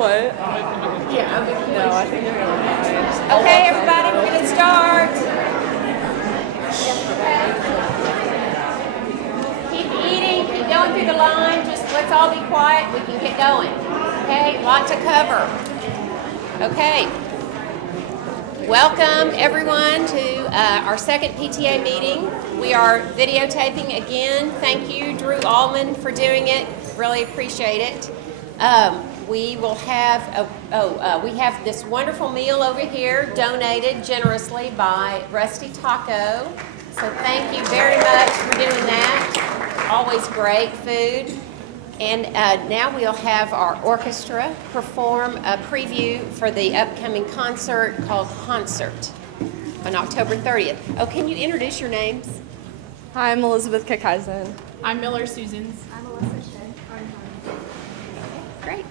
What? Yeah, No, I think they're going to fine. Okay, everybody, we're going to start. Keep eating, keep going through the line. Just let's all be quiet. We can get going. Okay, lot to cover. Okay. Welcome, everyone, to our second PTA meeting. We are videotaping again. Thank you, Drew Allman, for doing it. Really appreciate it. We will have we have this wonderful meal over here donated generously by Rusty Taco. So thank you very much for doing that. Always great food. And now we'll have our orchestra perform a preview for the upcoming concert called Concert on October 30th. Oh, can you introduce your names? Hi, I'm Elizabeth Kakaisen. I'm Miller Susans. I'm Alyssa Shea. Great.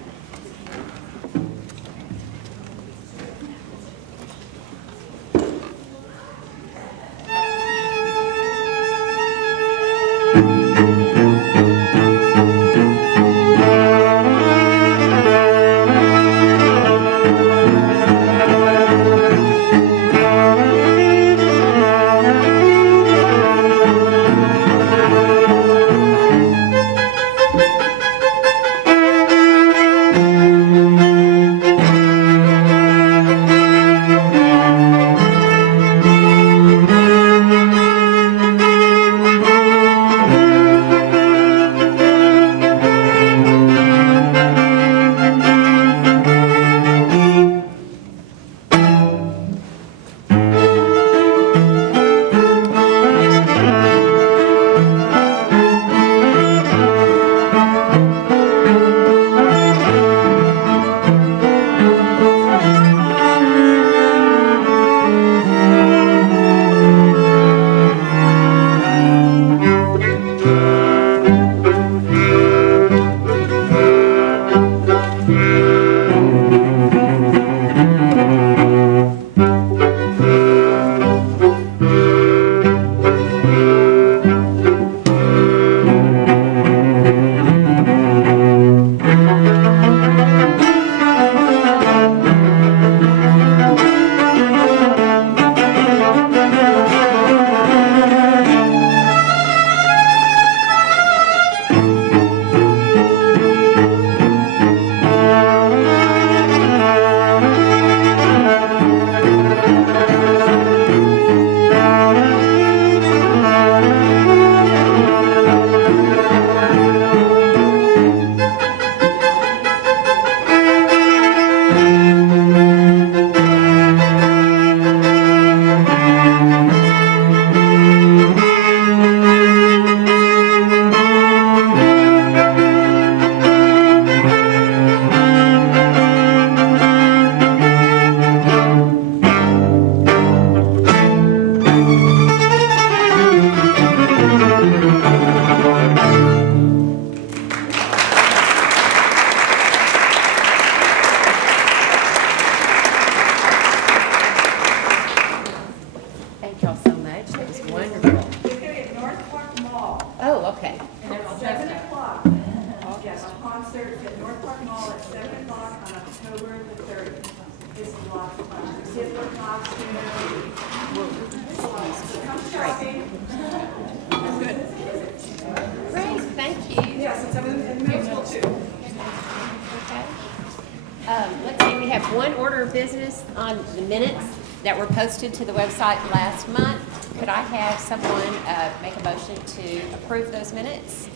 Posted to the website last month. Could I have someone make a motion to approve those minutes?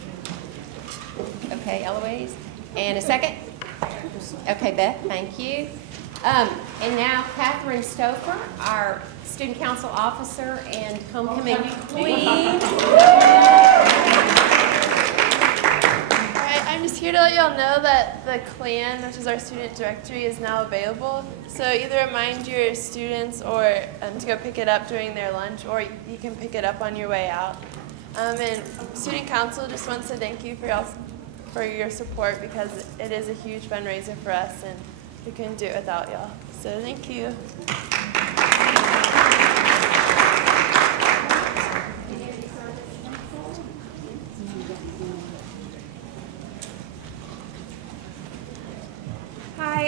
Okay, Eloise. And a second? Okay, Beth, thank you. And now Catherine Stouffer, our student council officer and homecoming queen. I'm just here to let y'all know that the Clan, which is our student directory, is now available. So either remind your students or to go pick it up during their lunch, or you can pick it up on your way out. And student council just wants to thank you for your support, because it is a huge fundraiser for us, and we couldn't do it without y'all. So thank you. Hi,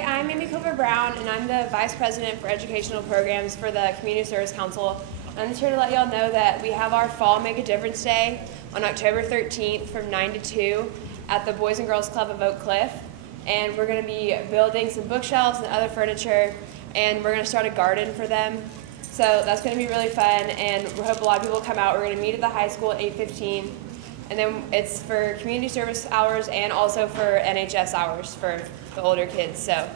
Elizabeth Brown, and I'm the Vice President for Educational Programs for the Community Service Council. I'm just here to let y'all know that we have our Fall Make a Difference Day on October 13th from 9 to 2 at the Boys and Girls Club of Oak Cliff. And we're going to be building some bookshelves and other furniture, and we're going to start a garden for them. So that's going to be really fun, and we hope a lot of people will come out. We're going to meet at the high school at 8:15. And then it's for community service hours and also for NHS hours for the older kids. So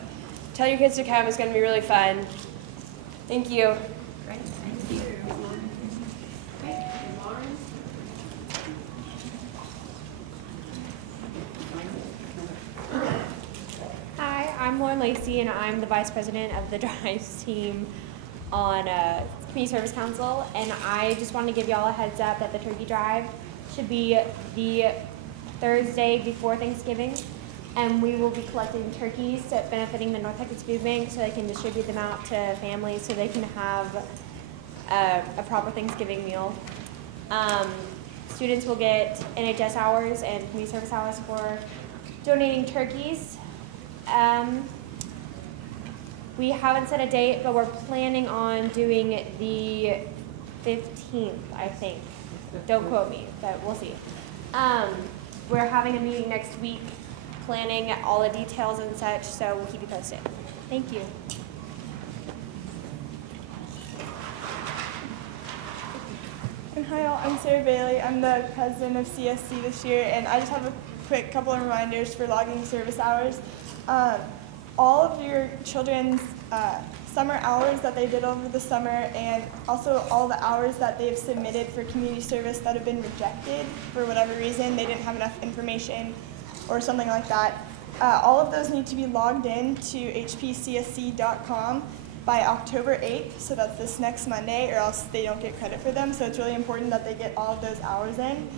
tell your kids to come. It's going to be really fun. Thank you. Great, thank you. Okay, Lauren. Hi, I'm Lauren Lacey, and I'm the Vice President of the Drives team on Community Service Council. And I just wanted to give y'all a heads up that the turkey drive should be the Thursday before Thanksgiving, and we will be collecting turkeys benefiting the North Texas Food Bank so they can distribute them out to families so they can have a proper Thanksgiving meal. Students will get NHS hours and community service hours for donating turkeys. We haven't set a date, but we're planning on doing the 15th, I think. Don't quote me, but we'll see. We're having a meeting next week, planning all the details and such, so we'll keep you posted. Thank you. And hi all, I'm Sarah Bailey. I'm the president of CSC this year, and I just have a quick couple of reminders for logging service hours. All of your children's summer hours that they did over the summer, and also all the hours that they've submitted for community service that have been rejected for whatever reason, they didn't have enough information or something like that. All of those need to be logged in to hpcsc.com by October 8th, so that's this next Monday, or else they don't get credit for them. So it's really important that they get all of those hours in.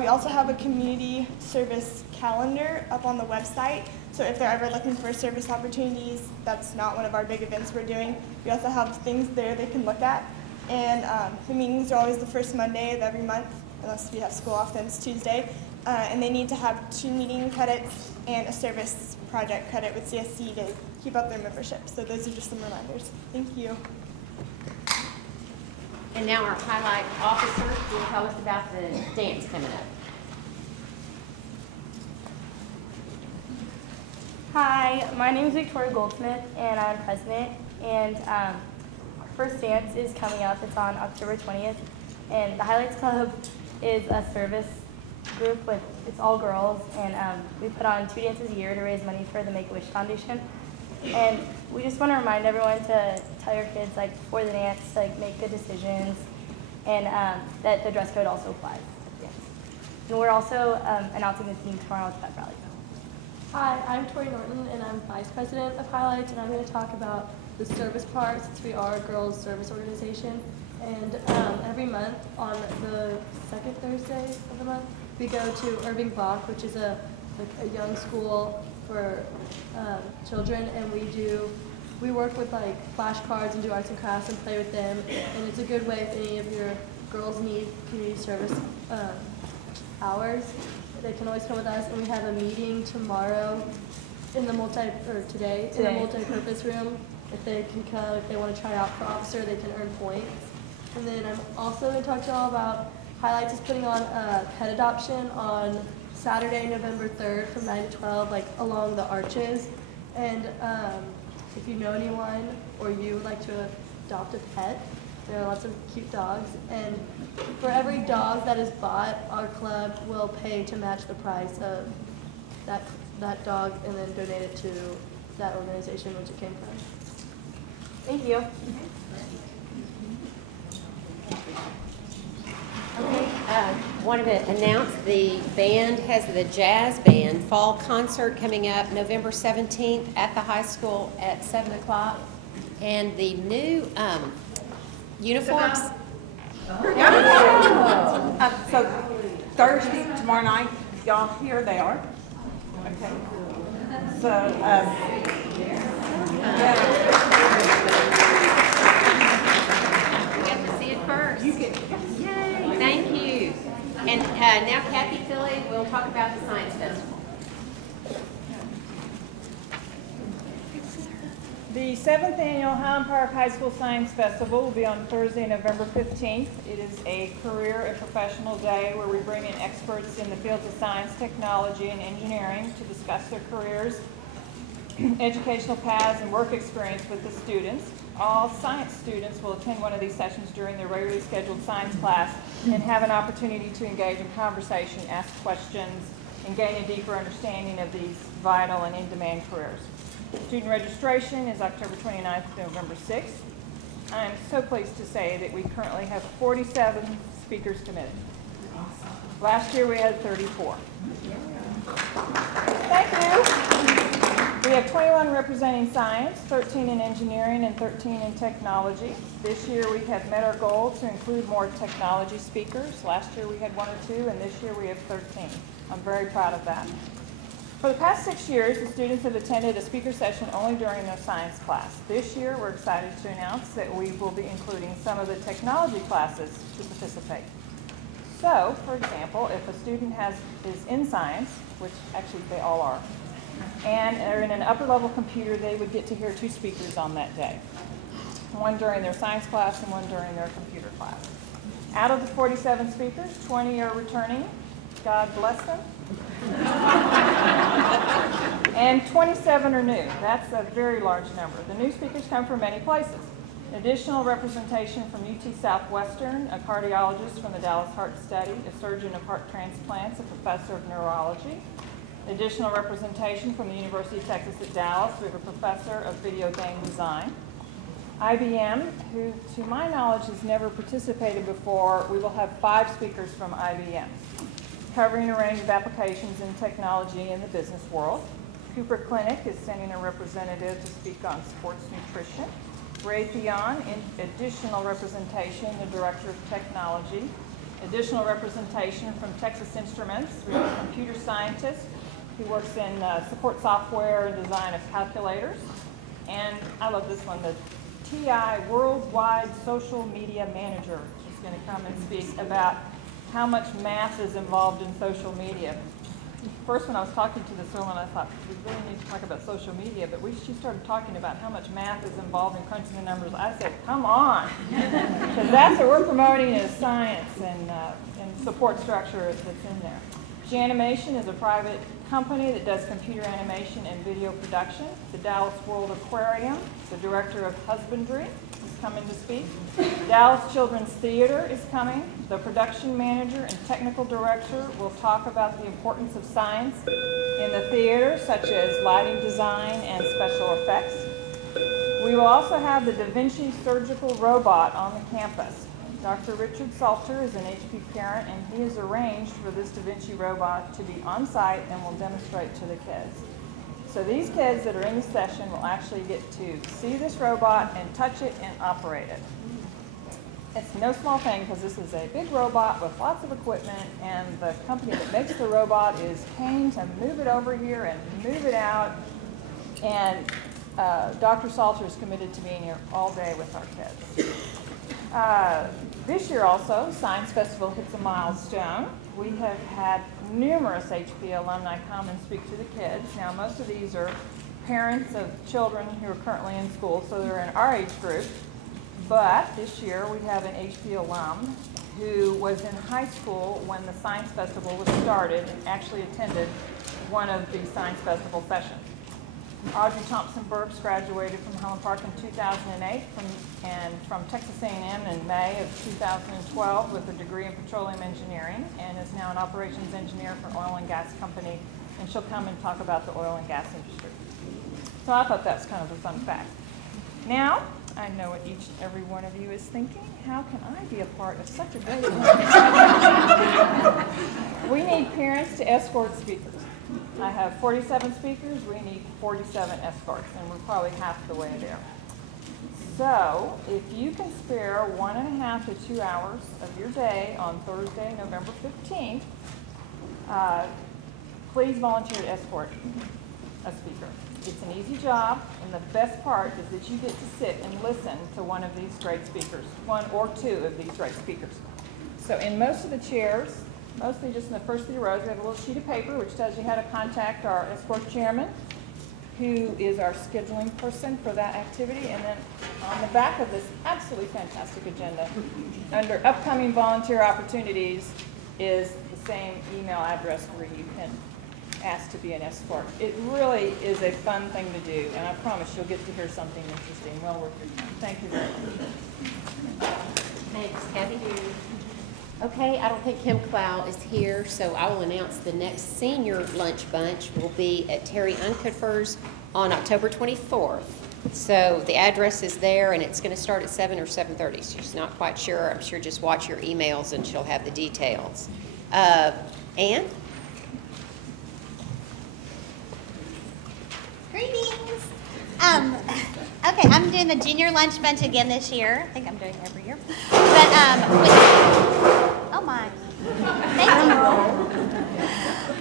We also have a community service calendar up on the website. So if they're ever looking for service opportunities, that's not one of our big events we're doing. We also have things there they can look at. And the meetings are always the first Monday of every month, unless we have school off, then it's Tuesday. And they need to have 2 meeting credits and a service project credit with CSC to keep up their membership. So those are just some reminders. Thank you. And now our highlight officer will tell us about the dance coming up. Hi, my name is Victoria Goldsmith, and I'm president. And our first dance is coming up. It's on October 20th. And the Highlights Club is a service group it's all girls. And we put on 2 dances a year to raise money for the Make-A-Wish Foundation. And we just want to remind everyone to tell your kids, like, before the dance, to, like, make good decisions, and that the dress code also applies. Yeah. And we're also announcing the theme tomorrow at the pep rally. Hi, I'm Tori Norton, and I'm Vice President of Highlights, and I'm going to talk about the service part, since we are a girls' service organization. And every month on the second Thursday of the month, we go to Irving Bach, which is a young school for children, and we work with like flashcards and do arts and crafts and play with them. And it's a good way if any of your girls need community service hours. They can always come with us, and we have a meeting tomorrow in the today in the multi-purpose room. If they can come, if they want to try out for officer, they can earn points. And then I'm also going to talk to y'all about Highlights is putting on a pet adoption on Saturday, November 3rd from 9 to 12, like along the arches. And if you know anyone or you would like to adopt a pet, there are lots of cute dogs. And for every dog that is bought, our club will pay to match the price of that dog and then donate it to that organization which it came from. Thank you. Okay, wanted to announce the band has the jazz band fall concert coming up November 17th at the high school at 7 o'clock. And the new uniforms. So Thursday, tomorrow night, y'all here they are. Okay. So, We have to see it first. you get. Yay, thank you. And now Kathy Philly will talk about the Science Festival. The 7th Annual Highland Park High School Science Festival will be on Thursday, November 15th. It is a career and professional day where we bring in experts in the fields of science, technology, and engineering to discuss their careers, educational paths, and work experience with the students. All science students will attend one of these sessions during their regularly scheduled science class and have an opportunity to engage in conversation, ask questions, and gain a deeper understanding of these vital and in-demand careers. Student registration is October 29th to November 6th. I am so pleased to say that we currently have 47 speakers committed. Last year we had 34. Thank you. We have 21 representing science, 13 in engineering, and 13 in technology. This year we have met our goal to include more technology speakers. Last year we had 1 or 2, and this year we have 13. I'm very proud of that. For the past 6 years, the students have attended a speaker session only during their science class. This year, we're excited to announce that we will be including some of the technology classes to participate. So, for example, if a student is in science, which actually they all are, and are in an upper level computer, they would get to hear 2 speakers on that day. One during their science class and one during their computer class. Out of the 47 speakers, 20 are returning. God bless them. And 27 are new. That's a very large number. The new speakers come from many places. Additional representation from UT Southwestern, a cardiologist from the Dallas Heart Study, a surgeon of heart transplants, a professor of neurology. Additional representation from the University of Texas at Dallas. We have a professor of video game design. IBM, who to my knowledge has never participated before, we will have 5 speakers from IBM, covering a range of applications in technology in the business world. Cooper Clinic is sending a representative to speak on sports nutrition. Raytheon, additional representation, the Director of Technology. Additional representation from Texas Instruments. We have a computer scientist who works in support software and design of calculators. And I love this one, the TI Worldwide Social Media Manager is going to come and speak about how much math is involved in social media. First, when I was talking to this woman, I thought, we really need to talk about social media, but she started talking about how much math is involved in crunching the numbers. I said, come on, because that's what we're promoting is science and support structure that's in there. Janimation is a private company that does computer animation and video production. The Dallas World Aquarium, the Director of Husbandry, is coming to speak. Dallas Children's Theater is coming. The production manager and technical director will talk about the importance of science in the theater, such as lighting design and special effects. We will also have the Da Vinci surgical robot on the campus. Dr. Richard Salter is an HP parent, and he has arranged for this Da Vinci robot to be on site and will demonstrate to the kids. So these kids that are in the session will actually get to see this robot and touch it and operate it. It's no small thing because this is a big robot with lots of equipment, and the company that makes the robot is paying to move it over here and move it out. And Dr. Salter is committed to being here all day with our kids. This year also, Science Festival hits a milestone. We have had numerous HP alumni come and speak to the kids. Now, most of these are parents of children who are currently in school, so they're in our age group. But this year, we have an HP alum who was in high school when the Science Festival was started and actually attended one of the Science Festival sessions. Audrey Thompson-Burbs graduated from Highland Park in 2008 from Texas A&M in May of 2012 with a degree in petroleum engineering, and is now an operations engineer for an oil and gas company, and she'll come and talk about the oil and gas industry. So I thought that's kind of a fun fact. Now, I know what each and every one of you is thinking. How can I be a part of such a great event? We need parents to escort speakers. I have 47 speakers. We need 47 escorts, and we're probably half the way there. So, if you can spare 1.5 to 2 hours of your day on Thursday, November 15th, please volunteer to escort a speaker. It's an easy job, and the best part is that you get to sit and listen to one of these great speakers, 1 or 2 of these great speakers. So in most of the chairs, mostly just in the first 3 rows, we have a little sheet of paper which tells you how to contact our escort chairman. who is our scheduling person for that activity. And then on the back of this absolutely fantastic agenda, under upcoming volunteer opportunities, is the same email address where you can ask to be an escort. It really is a fun thing to do, and I promise you'll get to hear something interesting. Well worth your time. Thank you very much. Thanks, Kathy. Okay, I don't think Kim Clow is here, so I will announce the next senior lunch bunch will be at Terry Unkeffer's on October 24th. So the address is there, and it's going to start at 7 or 7:30. She's not quite sure. I'm sure just watch your emails, and she'll have the details. Ann? Greetings. Okay, I'm doing the junior lunch bunch again this year. I think I'm doing it every year. But oh my, thank you.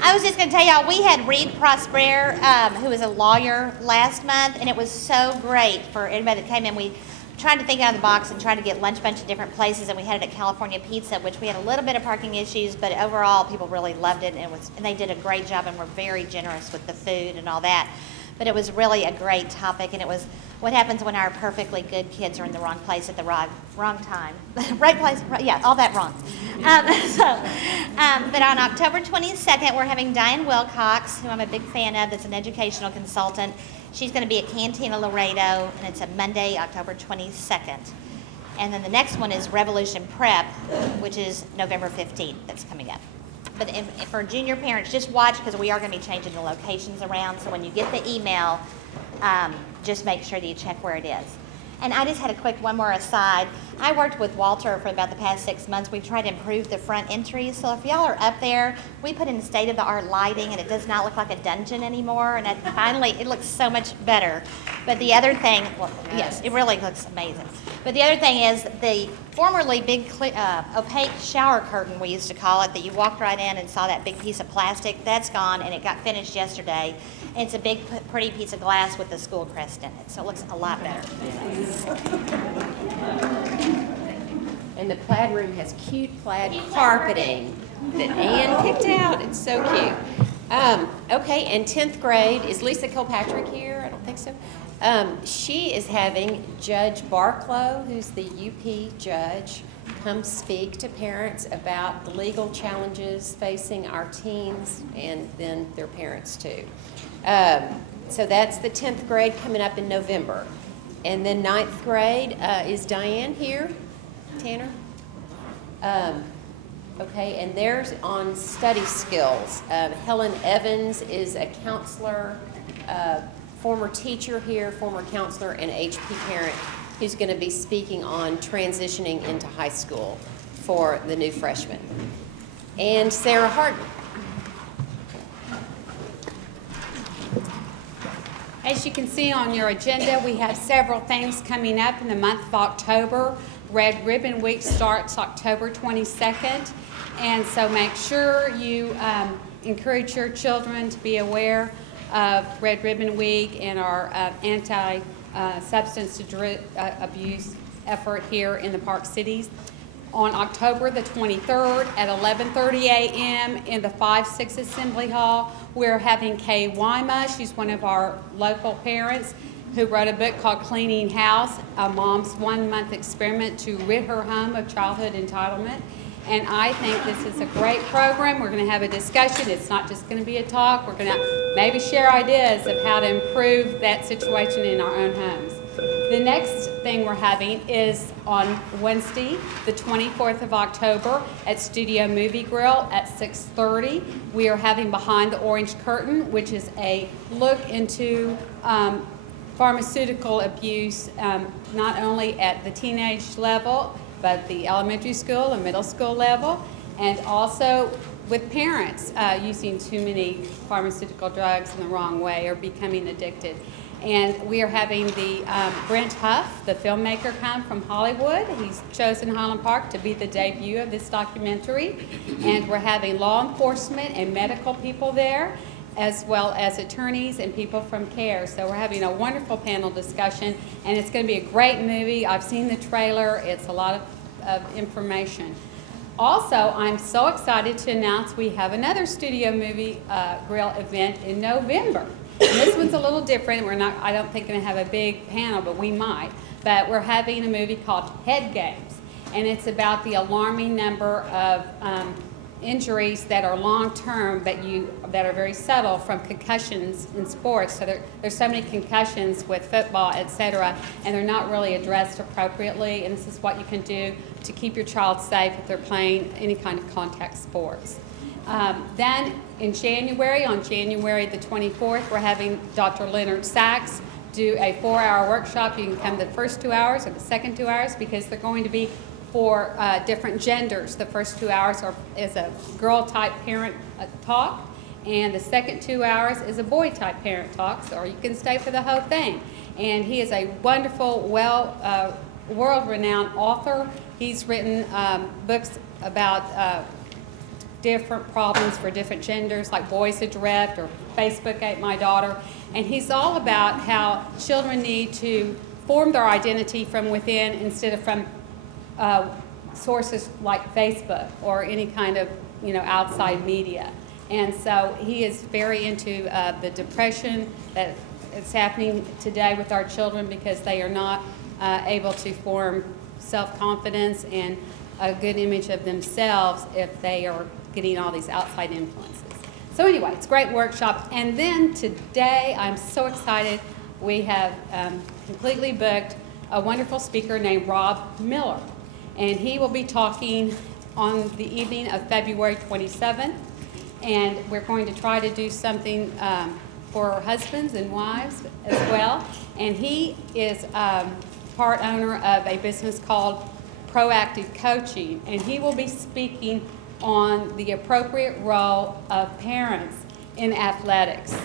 I was just going to tell y'all, we had Reed Prosper, who is a lawyer, last month, and it was so great for anybody that came in. We tried to think out of the box and tried to get lunch bunch at different places, and we had it at California Pizza, which we had a little bit of parking issues, but overall people really loved it, and they did a great job and were very generous with the food and all that. But it was really a great topic, and it was what happens when our perfectly good kids are in the wrong place at the wrong time. Right place, right, yeah, all that wrong. But on October 22nd, we're having Diane Wilcox, who I'm a big fan of, that's an educational consultant. She's going to be at Cantina Laredo, and it's a Monday, October 22nd. And then the next one is Revolution Prep, which is November 15th that's coming up. But for junior parents, just watch, because we are going to be changing the locations around. So when you get the email, just make sure that you check where it is. And I just had a quick one more aside. I worked with Walter for about the past 6 months. We've tried to improve the front entries. So if y'all are up there, we put in state-of-the-art lighting, and it does not look like a dungeon anymore. And finally, it looks so much better. But the other thing, well, yes, it really looks amazing. But the other thing is the formerly big opaque shower curtain, we used to call it, that you walked right in and saw that big piece of plastic. That's gone, and it got finished yesterday. And it's a big, pretty piece of glass with the school crest in it. So it looks a lot better. And the plaid room has cute plaid carpeting that Ann picked out. It's so cute. Okay, and 10th grade, is Lisa Kilpatrick here? I don't think so. She is having Judge Barclow, who's the UP judge, come speak to parents about the legal challenges facing our teens and then their parents too. So that's the 10th grade coming up in November. And then 9th grade, is Diane here? Tanner? Okay, and there's on study skills. Helen Evans is a counselor, former teacher here, former counselor, and HP parent who's going to be speaking on transitioning into high school for the new freshmen. And Sarah Harden. As you can see on your agenda, we have several things coming up in the month of October. Red Ribbon Week starts October 22nd, and so make sure you encourage your children to be aware of Red Ribbon Week and our anti-substance abuse effort here in the Park Cities. On October the 23rd at 11:30 a.m. in the 5-6 Assembly Hall, we're having Kay Wyma. She's one of our local parents who wrote a book called Cleaning House, a mom's 1-month experiment to rid her home of childhood entitlement. And I think this is a great program. We're going to have a discussion. It's not just going to be a talk. We're going to maybe share ideas of how to improve that situation in our own homes. The next thing we're having is on Wednesday, the 24th of October at Studio Movie Grill at 6:30. We are having Behind the Orange Curtain, which is a look into pharmaceutical abuse, not only at the teenage level, but the elementary school and middle school level, and also with parents using too many pharmaceutical drugs in the wrong way or becoming addicted. And we are having the Brent Huff, the filmmaker, come from Hollywood. He's chosen Highland Park to be the debut of this documentary. And we're having law enforcement and medical people there, as well as attorneys and people from CARE. So we're having a wonderful panel discussion, and it's going to be a great movie. I've seen the trailer. It's a lot of information. Also, I'm so excited to announce we have another Studio Movie Grill event in November. And this one's a little different. We're not, I don't think, going to have a big panel, but we might. But we're having a movie called Head Games, and it's about the alarming number of injuries that are long-term that are very subtle from concussions in sports. So there's so many concussions with football, etc., and they're not really addressed appropriately. And this is what you can do to keep your child safe if they're playing any kind of contact sports. Then in January, on January the 24th, we're having Dr. Leonard Sachs do a 4-hour workshop. You can come the first 2 hours or the second 2 hours because they're going to be for different genders. The first 2 hours is a girl-type parent talk, and the second 2 hours is a boy-type parent talk, or you can stay for the whole thing. And he is a wonderful, world-renowned author. He's written books about different problems for different genders, like Boys Adrift or Facebook Ate My Daughter. And he's all about how children need to form their identity from within instead of from sources like Facebook or any kind of outside media. And so he is very into the depression that is happening today with our children because they are not able to form self-confidence and a good image of themselves if they are getting all these outside influences. So anyway, it's a great workshop. And then today, I'm so excited, we have completely booked a wonderful speaker named Rob Miller. And he will be talking on the evening of February 27th. And we're going to try to do something for husbands and wives as well. And he is part owner of a business called Proactive Coaching. And he will be speaking on the appropriate role of parents in athletics.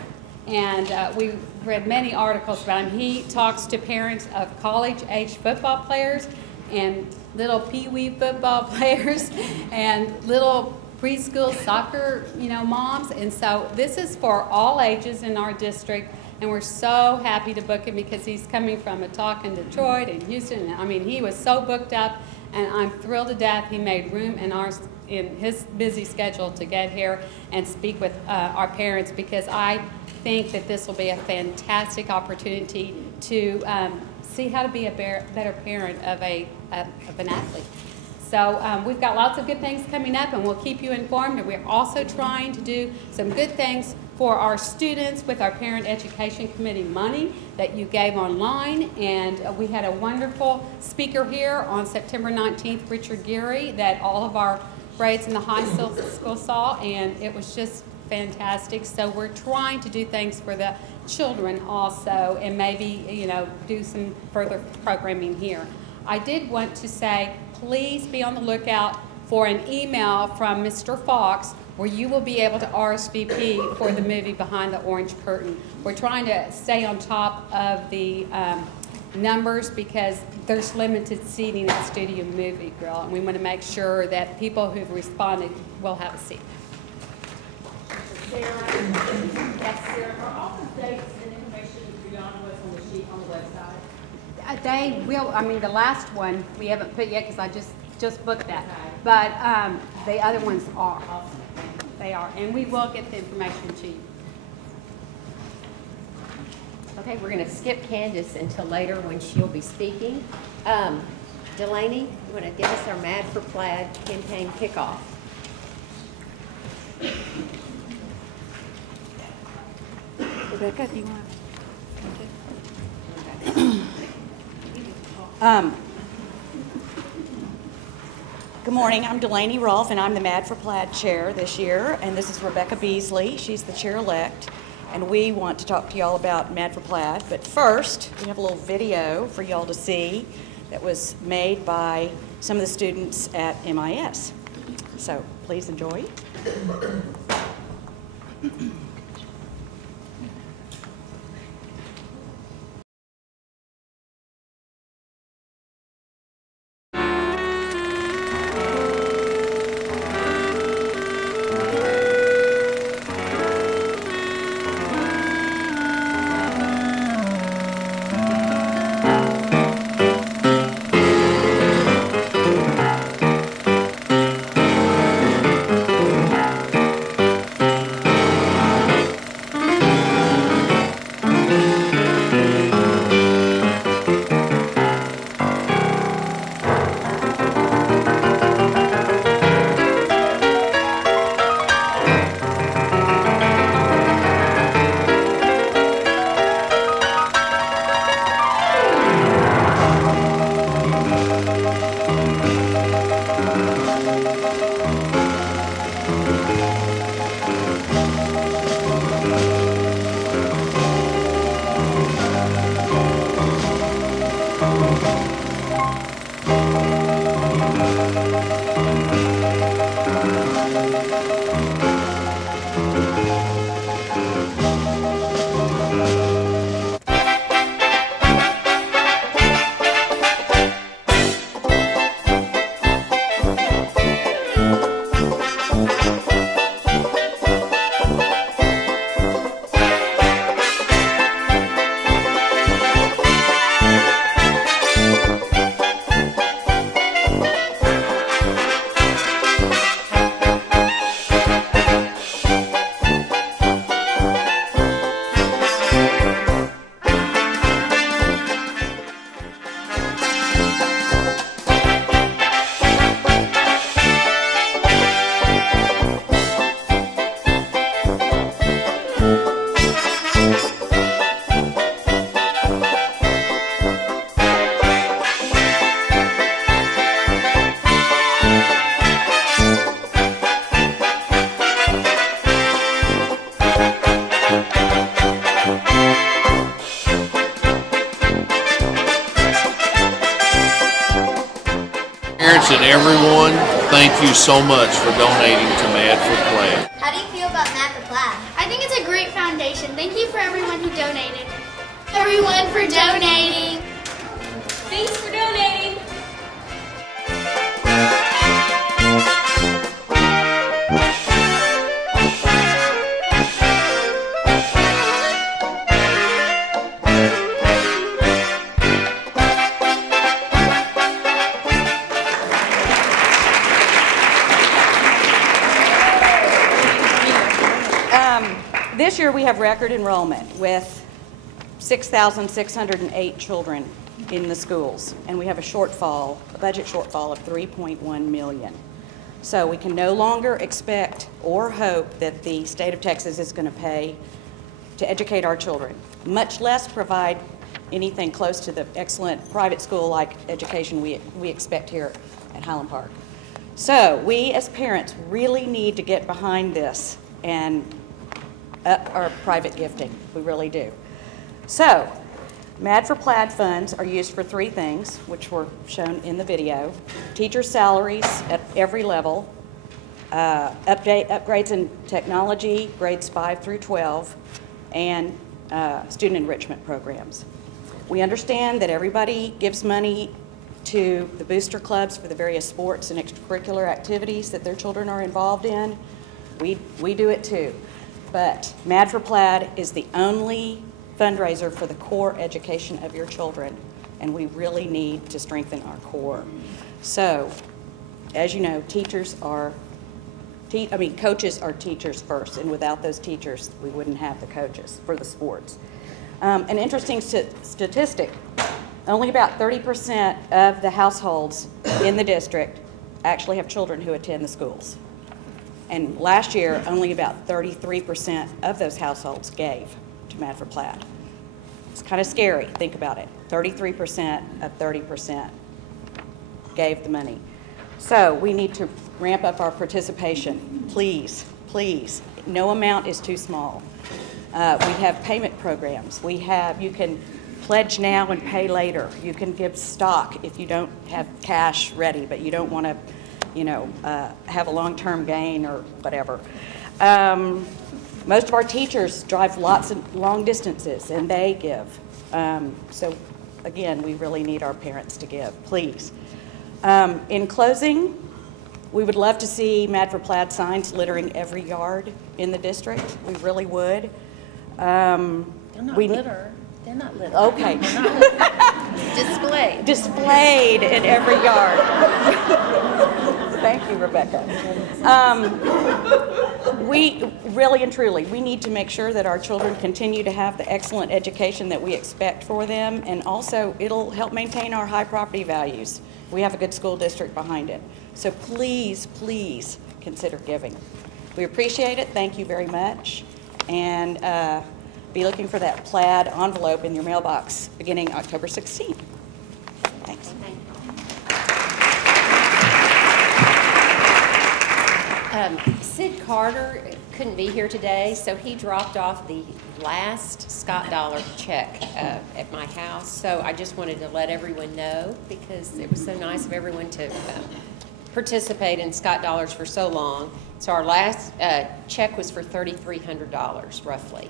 And we read many articles about him. He talks to parents of college-age football players and little pee-wee football players and little preschool soccer, moms. And so this is for all ages in our district. And we're so happy to book him because he's coming from a talk in Detroit and Houston. I mean, he was so booked up, and I'm thrilled to death he made room in his busy schedule to get here and speak with our parents, because I think that this will be a fantastic opportunity to see how to be a better parent of an athlete. So we've got lots of good things coming up, and we'll keep you informed. And we're also trying to do some good things for our students with our Parent Education Committee money that you gave online. And we had a wonderful speaker here on September 19th, Richard Geary, that all of our grades in the high school saw, and it was just fantastic. So we're trying to do things for the children also, and maybe, do some further programming here. I did want to say, please be on the lookout for an email from Mr. Fox where you will be able to RSVP for the movie Behind the Orange Curtain. We're trying to stay on top of the numbers because there's limited seating at Studio Movie Grill, and we want to make sure that people who've responded will have a seat. Sarah, are all the dates and information beyond what's on the sheet on the website? They will. I mean, the last one we haven't put yet because I just booked that. But the other ones are. They are, and we will get the information to you. Okay, we're going to skip Candace until later when she'll be speaking. Delaney, you want to give us our Mad for Plaid campaign kickoff? Rebecca, do you want to? Good morning, I'm Delaney Rolfe, and I'm the Mad for Plaid chair this year, and this is Rebecca Beasley. She's the chair-elect, and we want to talk to y'all about Mad for Plaid. But first, we have a little video for y'all to see that was made by some of the students at MIS. So please enjoy. and everyone, thank you so much for donating to Mad for Plaid. How do you feel about Mad for Plaid? I think it's a great foundation. Thank you for everyone who donated. Everyone for donating. Thanks for donating. This year we have record enrollment with 6,608 children in the schools, and we have a budget shortfall of $3.1 million. So we can no longer expect or hope that the state of Texas is going to pay to educate our children, much less provide anything close to the excellent private school-like education we expect here at Highland Park. So we as parents really need to get behind this and up our private gifting. We really do. So, Mad for Plaid funds are used for three things, which were shown in the video. Teacher salaries at every level, upgrades in technology, grades 5 through 12, and student enrichment programs. We understand that everybody gives money to the booster clubs for the various sports and extracurricular activities that their children are involved in. We do it too. But Mad for Plaid is the only fundraiser for the core education of your children, and we really need to strengthen our core. So, as you know, coaches are teachers first, and without those teachers, we wouldn't have the coaches for the sports. An interesting statistic, only about 30% of the households in the district actually have children who attend the schools. And last year, only about 33% of those households gave to Mad for Plaid. It's kind of scary, think about it. 33% of 30% gave the money. So we need to ramp up our participation, please, please. No amount is too small. We have payment programs. You can pledge now and pay later. You can give stock if you don't have cash ready, but you don't want to have a long-term gain or whatever. Most of our teachers drive lots of long distances, and they give. So, again, we really need our parents to give, please. In closing, we would love to see Mad for Plaid signs littering every yard in the district. We really would. They're not litter. They're not litter. Okay. Displayed. Displayed in every yard. Thank you, Rebecca. We really and truly, we need to make sure that our children continue to have the excellent education that we expect for them, and also it'll help maintain our high property values. We have a good school district behind it. So please, please consider giving. We appreciate it. Thank you very much. And be looking for that plaid envelope in your mailbox beginning October 16th. Thanks. Sid Carter couldn't be here today, so he dropped off the last Scott Dollar check at my house. So I just wanted to let everyone know, because it was so nice of everyone to participate in Scott Dollars for so long. So our last check was for $3,300 roughly.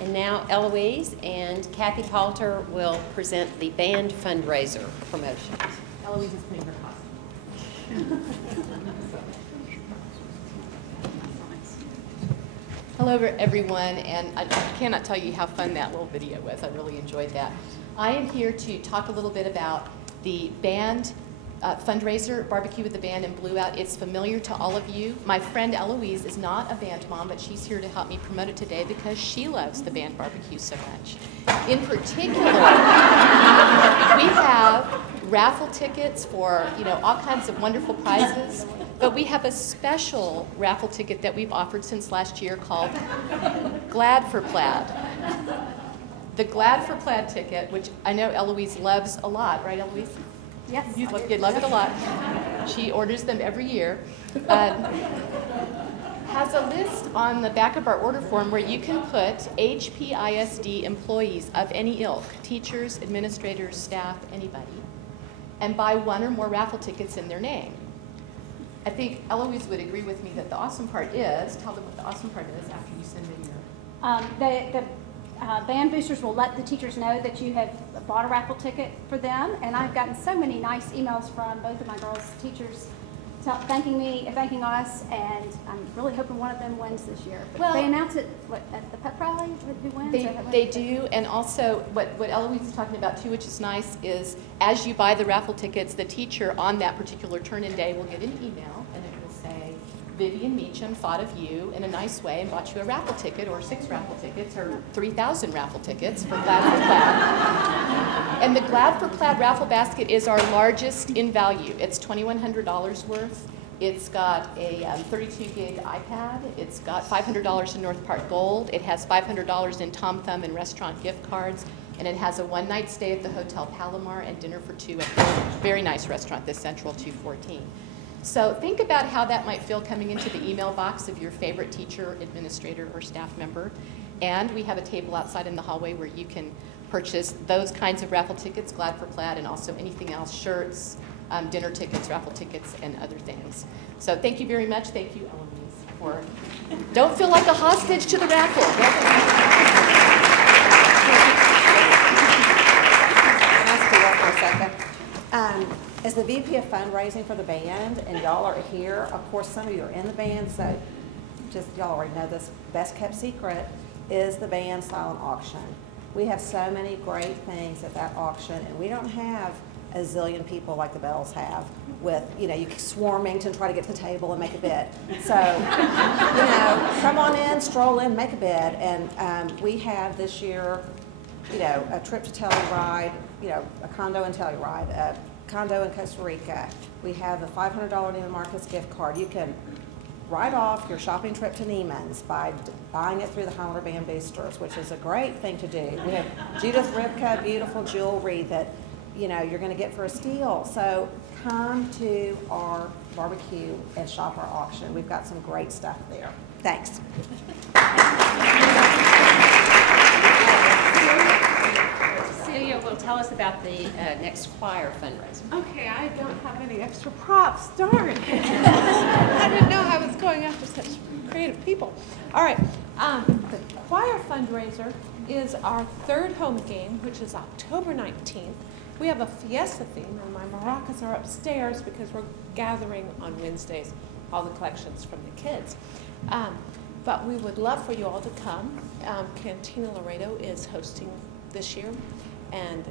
And now Eloise and Kathy Palter will present the band fundraiser promotions. Eloise is putting her costume. Hello everyone, and I cannot tell you how fun that little video was. I really enjoyed that. I am here to talk a little bit about the band fundraiser, Barbecue with the Band in Blue Out. It's familiar to all of you. My friend Eloise is not a band mom, but she's here to help me promote it today because she loves the band barbecue so much. In particular, we have raffle tickets for all kinds of wonderful prizes, but we have a special raffle ticket that we've offered since last year called Glad for Plaid. The Glad for Plaid ticket, which I know Eloise loves a lot, right, Eloise? Yes. You love it a lot. She orders them every year. Has a list on the back of our order form where you can put HPISD employees of any ilk, teachers, administrators, staff, anybody. and buy one or more raffle tickets in their name. I think Eloise would agree with me that the awesome part is, tell them what the awesome part is after you send in your... The band boosters will let the teachers know that you have bought a raffle ticket for them, and I've gotten so many nice emails from both of my girls' teachers thanking me and thanking us, and I'm really hoping one of them wins this year. But well, they announce it at the pep rally, who wins? They do, and also what Eloise is talking about too, which is nice, is as you buy the raffle tickets, the teacher on that particular turn-in day will get an email, and it will say, Vivian Meacham thought of you in a nice way and bought you a raffle ticket, or 6 raffle tickets, or 3,000 raffle tickets for Glad for Plaid. And the Glad for Plaid raffle basket is our largest in value. It's $2,100 worth. It's got a 32 gig iPad. It's got $500 in North Park Gold. It has $500 in Tom Thumb and restaurant gift cards. And it has a one-night stay at the Hotel Palomar and dinner for 2 at a very nice restaurant, the Central 214. So think about how that might feel coming into the email box of your favorite teacher, administrator, or staff member. And we have a table outside in the hallway where you can purchase those kinds of raffle tickets, Glad for Plaid, and also anything else, shirts, dinner tickets, raffle tickets, and other things. So thank you very much. Thank you, Eloise, for... Don't feel like a hostage to the raffle. For a second. As the VP of fundraising for the band, and y'all are here, of course some of you are in the band, so just y'all already know this, best kept secret is the band silent auction. We have so many great things at that auction, and we don't have a zillion people like the Bells have with, you know, you swarming to try to get to the table and make a bid. So, you know, come on in, stroll in, make a bid, and we have this year, you know, a trip to Telluride, you know, a condo in Telluride, a condo in Costa Rica. We have a $500 Neiman Marcus gift card. You can write off your shopping trip to Neiman's by buying it through the Highlander Band Boosters, which is a great thing to do. We have Judith Ripka, beautiful jewelry that, you know, you're going to get for a steal. So come to our barbecue and shop our auction. We've got some great stuff there. Thanks. Celia will tell us about the next choir fundraiser. Okay, I don't have any extra props, darn. I didn't know I was going after such creative people. All right, the choir fundraiser is our 3rd home game, which is October 19th. We have a fiesta theme, and my maracas are upstairs because we're gathering on Wednesdays all the collections from the kids. But we would love for you all to come. Cantina Laredo is hosting this year, and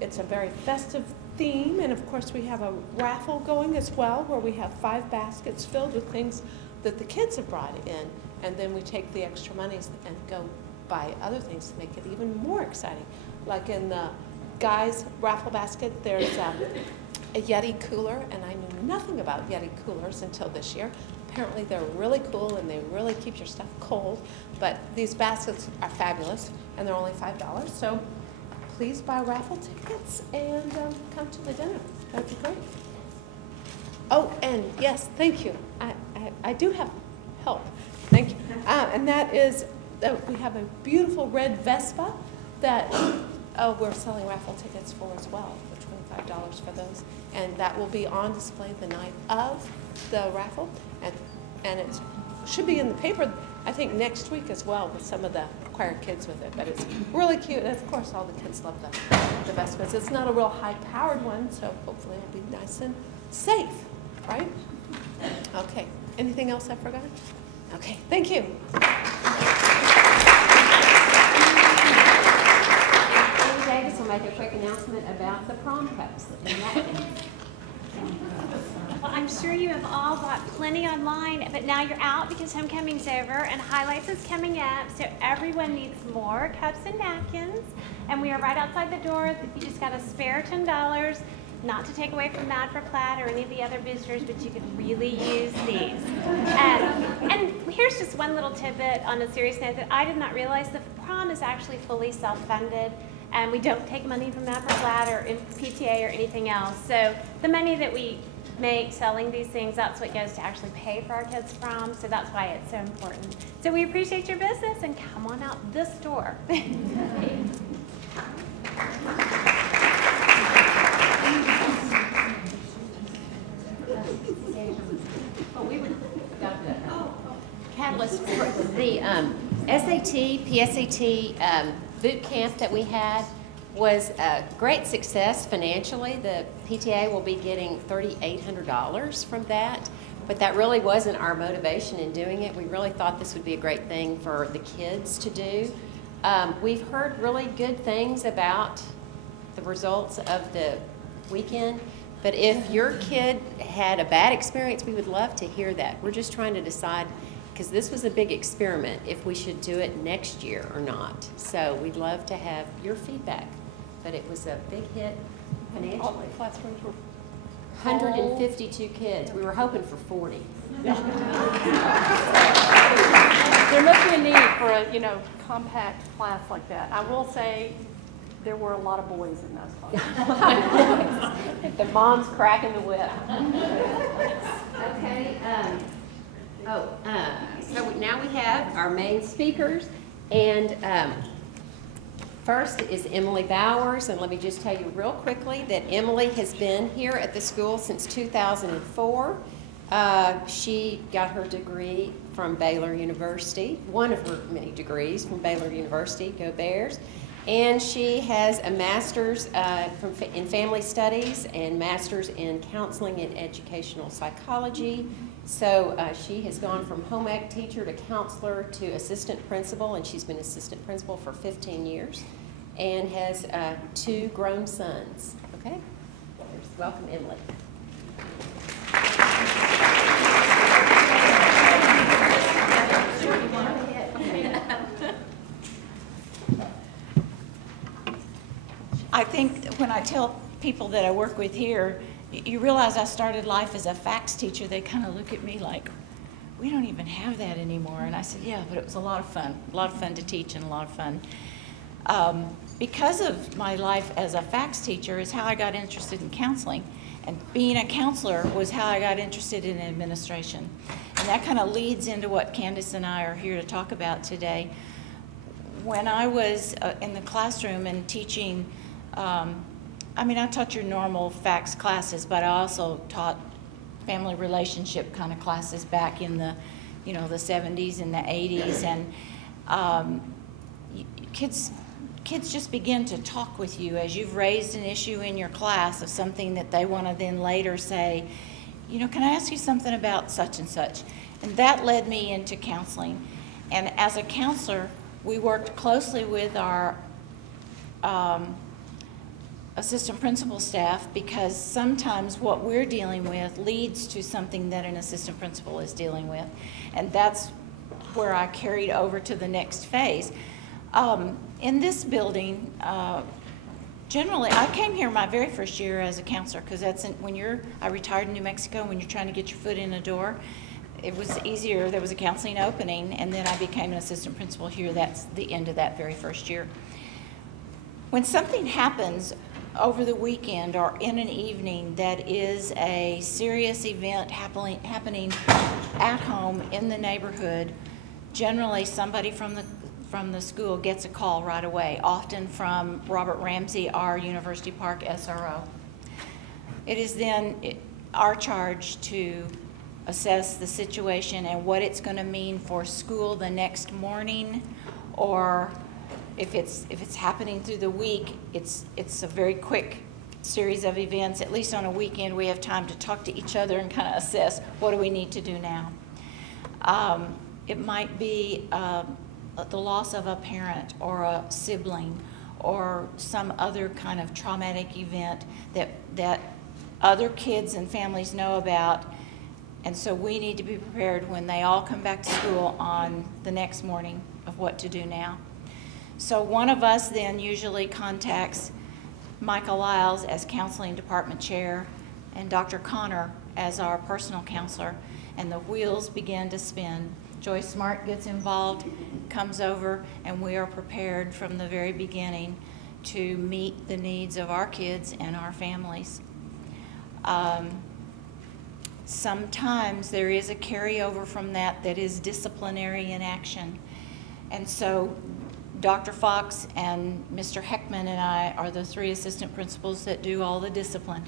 it's a very festive theme, and of course we have a raffle going as well where we have 5 baskets filled with things that the kids have brought in, and then we take the extra monies and go buy other things to make it even more exciting. Like in the guys' raffle basket, there's a Yeti cooler, and I knew nothing about Yeti coolers until this year. Apparently they're really cool and they really keep your stuff cold, but these baskets are fabulous and they're only $5, so please buy raffle tickets and come to the dinner. That'd be great. Oh, and yes, thank you. I do have help. Thank you. And that is, we have a beautiful red Vespa that we're selling raffle tickets for as well, for $25 for those. And that will be on display the night of the raffle. And it should be in the paper, I think, next week as well with some of the choir kids with it. But it's really cute. And of course, all the kids love the Vespas. It's not a real high-powered one, so hopefully it'll be nice and safe, right? Okay. Anything else I forgot? Okay. Thank you. Davis will make a quick announcement about the prom cups and napkins. Well, I'm sure you have all bought plenty online, but now you're out because homecoming's over and highlights is coming up, so everyone needs more cups and napkins. And we are right outside the door. If you just got a spare $10, not to take away from Mad for Plaid or any of the other boosters, but you could really use these. And here's just one little tidbit on a serious note that I did not realize. The prom is actually fully self-funded, and we don't take money from Mad for Plaid or PTA or anything else. So the money that we make selling these things, that's what goes to actually pay for our kids' prom, so that's why it's so important. So we appreciate your business, and come on out this door. Catalyst, the SAT, PSAT boot camp that we had was a great success financially. The PTA will be getting $3,800 from that, but that really wasn't our motivation in doing it. We really thought this would be a great thing for the kids to do. We've heard really good things about the results of the weekend, but if your kid had a bad experience, we would love to hear that. We're just trying to decide, because this was a big experiment, if we should do it next year or not. So we'd love to have your feedback. But it was a big hit financially. All the classrooms were 152 kids. We were hoping for 40. There must be a need for a, compact class like that. I will say there were a lot of boys in those classes. The mom's cracking the whip. Okay. So now we have our main speakers, and first is Emily Bowers, and let me just tell you real quickly that Emily has been here at the school since 2004. She got her degree from Baylor University, one of her many degrees from Baylor University, go Bears. And she has a master's in family studies and master's in counseling and educational psychology. So she has gone from home ec teacher to counselor to assistant principal, and she's been assistant principal for 15 years and has 2 grown sons. Okay? Welcome, Emily. I think when I tell people that I work with here, you realize I started life as a fax teacher, they kind of look at me like, we don't even have that anymore. And I said, yeah, but it was a lot of fun to teach and a lot of fun. Because of my life as a fax teacher is how I got interested in counseling. And being a counselor was how I got interested in administration. And that kind of leads into what Candace and I are here to talk about today. When I was in the classroom and teaching, I taught your normal fax classes, but I also taught family relationship kind of classes back in the, the 70s and the 80s. And kids just begin to talk with you as you've raised an issue in your class of something that they want to then later say, can I ask you something about such and such? And that led me into counseling. And as a counselor, we worked closely with our assistant principal staff, because sometimes what we're dealing with leads to something that an assistant principal is dealing with. And that's where I carried over to the next phase. In this building, generally, I came here my very first year as a counselor, because I retired in New Mexico, when you're trying to get your foot in the door, it was easier. There was a counseling opening, and then I became an assistant principal here. That's the end of that very first year. When something happens over the weekend or in an evening that is a serious event happening at home in the neighborhood, generally somebody from the school gets a call right away, often from Robert Ramsey, our University Park SRO. It is then our charge to assess the situation and what it's going to mean for school the next morning, or if it's happening through the week, it's a very quick series of events. At least on a weekend, we have time to talk to each other and kind of assess what do we need to do now. It might be the loss of a parent or a sibling or some other kind of traumatic event that other kids and families know about. And so we need to be prepared when they all come back to school on the next morning of what to do now. So one of us then usually contacts Michael Lyles as counseling department chair and Dr. Connor as our personal counselor, and the wheels begin to spin. Joyce Smart gets involved, comes over, and we are prepared from the very beginning to meet the needs of our kids and our families. Sometimes there is a carryover from that is disciplinary in action. And so Dr. Fox and Mr. Heckman and I are the 3 assistant principals that do all the discipline.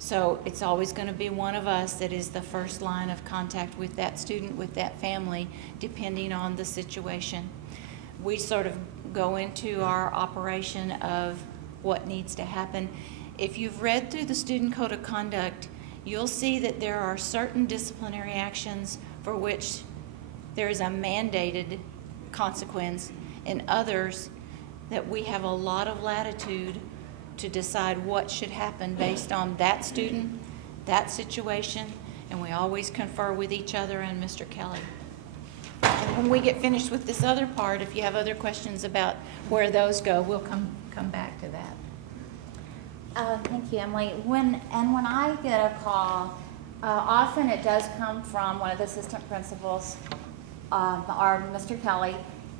So it's always going to be one of us that is the first line of contact with that student, with that family, depending on the situation. We sort of go into our operation of what needs to happen. If you've read through the Student Code of Conduct, you'll see that there are certain disciplinary actions for which there is a mandated consequence, and others that we have a lot of latitude to decide what should happen based on that student, that situation, and we always confer with each other and Mr. Kelly. And when we get finished with this other part, if you have other questions about where those go, we'll come back to that. Thank you, Emily. When I get a call, often it does come from one of the assistant principals, our Mr. Kelly,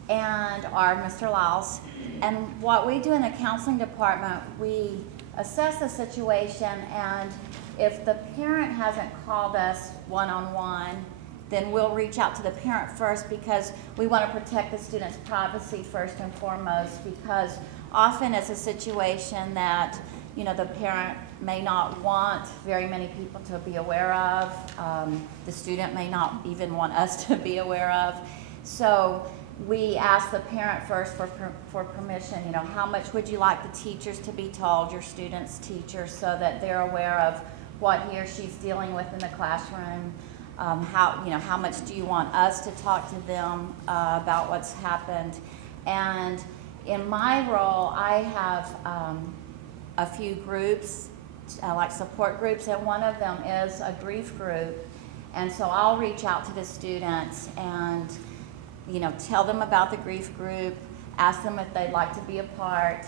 and our Mr. Lyles. And what we do in the counseling department, we assess the situation, and if the parent hasn't called us one-on-one, then we'll reach out to the parent first, because we want to protect the student's privacy first and foremost, because often it's a situation that, you know, the parent may not want very many people to be aware of. The student may not even want us to be aware of. So we ask the parent first for permission. You know, how much would you like the teachers to be told, your student's teachers, so that they're aware of what he or she's dealing with in the classroom? How much do you want us to talk to them about what's happened? And in my role, I have a few groups, like support groups, and one of them is a grief group. And so I'll reach out to the students and, you know, tell them about the grief group, ask them if they'd like to be a part.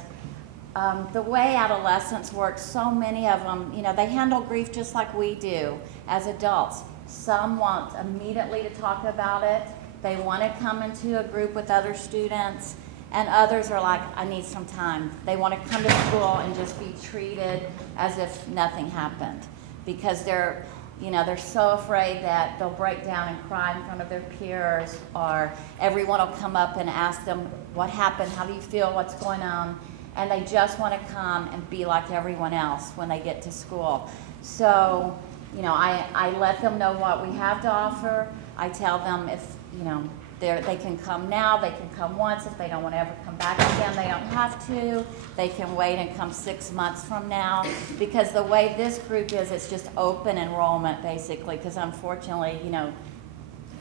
The way adolescents work, so many of them, you know, they handle grief just like we do as adults. Some want immediately to talk about it. They want to come into a group with other students, and others are like, I need some time. They want to come to school and just be treated as if nothing happened, because they're so afraid that they'll break down and cry in front of their peers, or everyone will come up and ask them, what happened, how do you feel, what's going on? And they just want to come and be like everyone else when they get to school. So, you know, I let them know what we have to offer. I tell them if, you know, they can come now, they can come once. If they don't want to ever come back again, they don't have to. They can wait and come 6 months from now. Because the way this group is, it's just open enrollment, basically, because unfortunately, you know,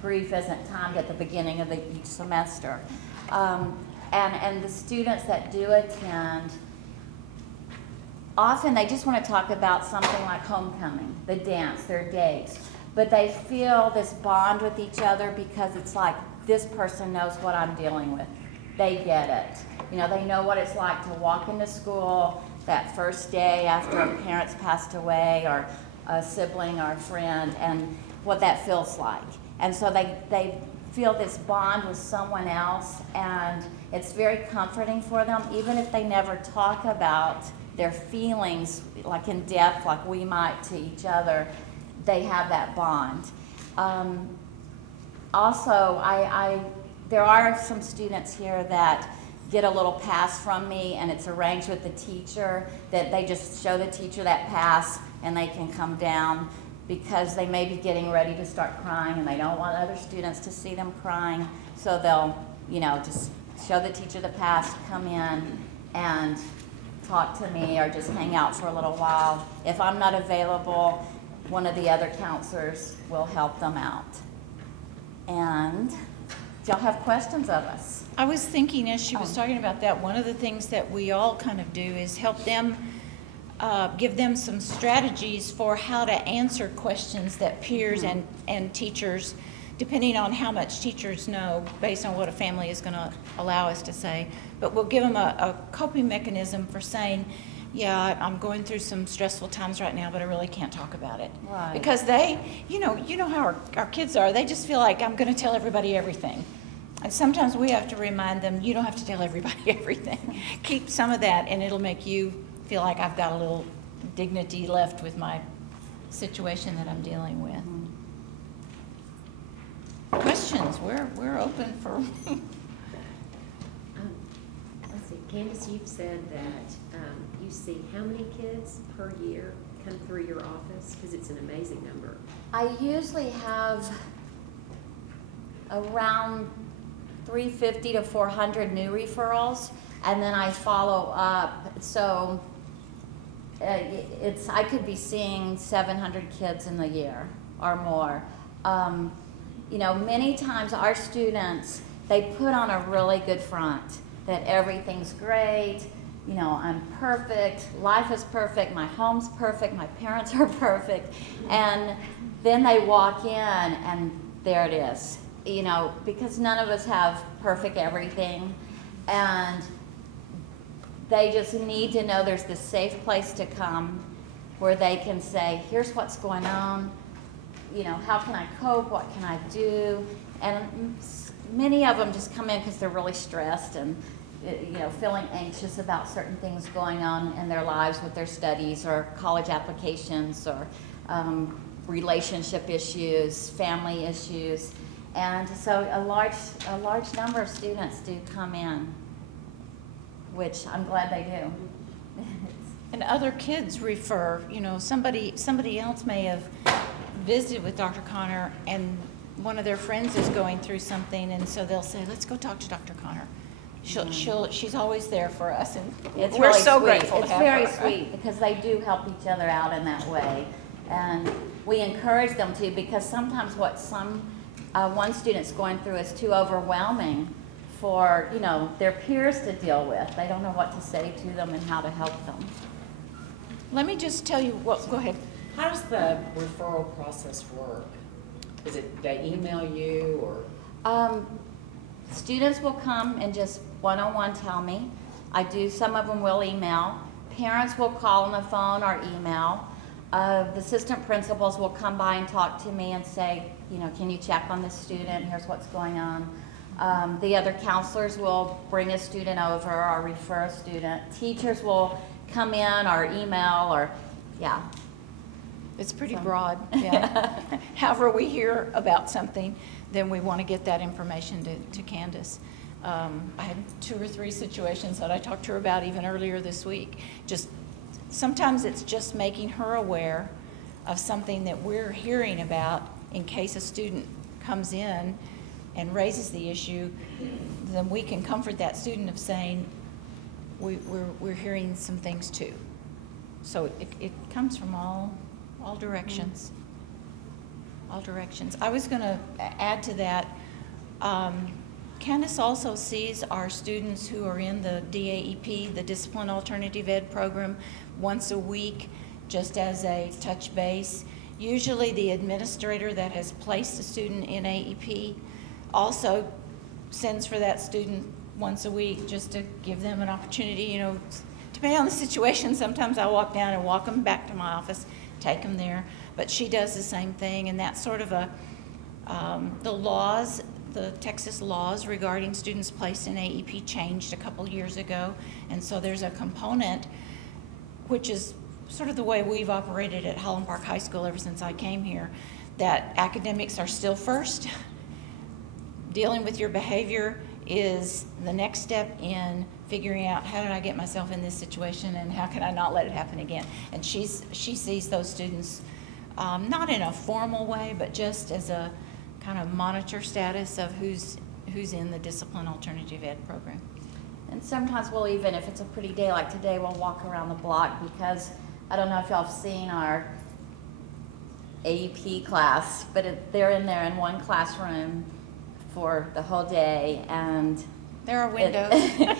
grief isn't timed at the beginning of each semester. And the students that do attend, often they just want to talk about something like homecoming, the dance, their dates. But they feel this bond with each other because it's like, this person knows what I'm dealing with. They get it. You know, they know what it's like to walk into school that first day after a parent's passed away, or a sibling or a friend, and what that feels like. And so they feel this bond with someone else, and it's very comforting for them, even if they never talk about their feelings like in depth like we might to each other. They have that bond. Also, there are some students here that get a little pass from me, and it's arranged with the teacher that they just show the teacher that pass and they can come down, because they may be getting ready to start crying and they don't want other students to see them crying. So they'll, you know, just show the teacher the pass, come in and talk to me, or just hang out for a little while. If I'm not available, one of the other counselors will help them out. And do y'all have questions of us? I was thinking, as she was talking about that, one of the things that we all kind of do is help them, give them some strategies for how to answer questions that peers and teachers, depending on how much teachers know, based on what a family is going to allow us to say. But we'll give them a coping mechanism for saying, yeah, I'm going through some stressful times right now, but I really can't talk about it. Right. Because they, you know how our kids are. They just feel like, I'm going to tell everybody everything. And sometimes we have to remind them, you don't have to tell everybody everything. Keep some of that, and it'll make you feel like I've got a little dignity left with my situation that I'm dealing with. Questions? We're open for. Let's see, Candace, you've said that you see how many kids per year come through your office? Because it's an amazing number. I usually have around 350 to 400 new referrals, and then I follow up. So I could be seeing 700 kids in the year or more. You know, many times our students, they put on a really good front that everything's great, you know, I'm perfect, life is perfect, my home's perfect, my parents are perfect, and then they walk in and there it is, you know, because none of us have perfect everything, and they just need to know there's this safe place to come where they can say, here's what's going on, you know, how can I cope, what can I do, and many of them just come in because they're really stressed and, you know, feeling anxious about certain things going on in their lives with their studies or college applications or relationship issues, family issues. And so a large number of students do come in, which I'm glad they do. And other kids refer, you know, somebody else may have visited with Dr. Connor and one of their friends is going through something, and so they'll say, let's go talk to Dr. Connor. She's always there for us, and it's we're really so sweet. grateful It's to have very her. sweet because they do help each other out in that way, and we encourage them to, because sometimes what one student's going through is too overwhelming for, you know, their peers to deal with. They don't know what to say to them and how to help them. Let me just tell you what. Go ahead. How does the referral process work? Is it they email you or? Students will come and just one-on-one tell me. Some of them will email. Parents will call on the phone or email. The assistant principals will come by and talk to me and say, you know, can you check on this student? Here's what's going on. The other counselors will bring a student over or refer a student. Teachers will come in or email or, yeah. It's pretty broad, yeah. However we hear about something, then we want to get that information to Candace. I had 2 or 3 situations that I talked to her about even earlier this week. Sometimes it's just making her aware of something that we're hearing about in case a student comes in and raises the issue, then we can comfort that student of saying, we're hearing some things too. So it comes from all directions. All directions. I was going to add to that, Candace also sees our students who are in the DAEP, the Discipline Alternative Ed program, once a week, just as a touch base. Usually the administrator that has placed a student in AEP also sends for that student once a week just to give them an opportunity, you know, depending on the situation. Sometimes I walk down and walk them back to my office, take them there. But she does the same thing, and that's sort of the Texas laws regarding students placed in AEP changed a couple years ago, and so there's a component, which is sort of the way we've operated at Holland Park High School ever since I came here, that academics are still first. Dealing with your behavior is the next step in figuring out how did I get myself in this situation and how can I not let it happen again. And she sees those students not in a formal way, but just as a kind of monitor status of who's in the Discipline Alternative Ed program. And sometimes we'll even, if it's a pretty day like today, we'll walk around the block because I don't know if y'all have seen our AEP class, but they're in there in one classroom for the whole day, and there are windows.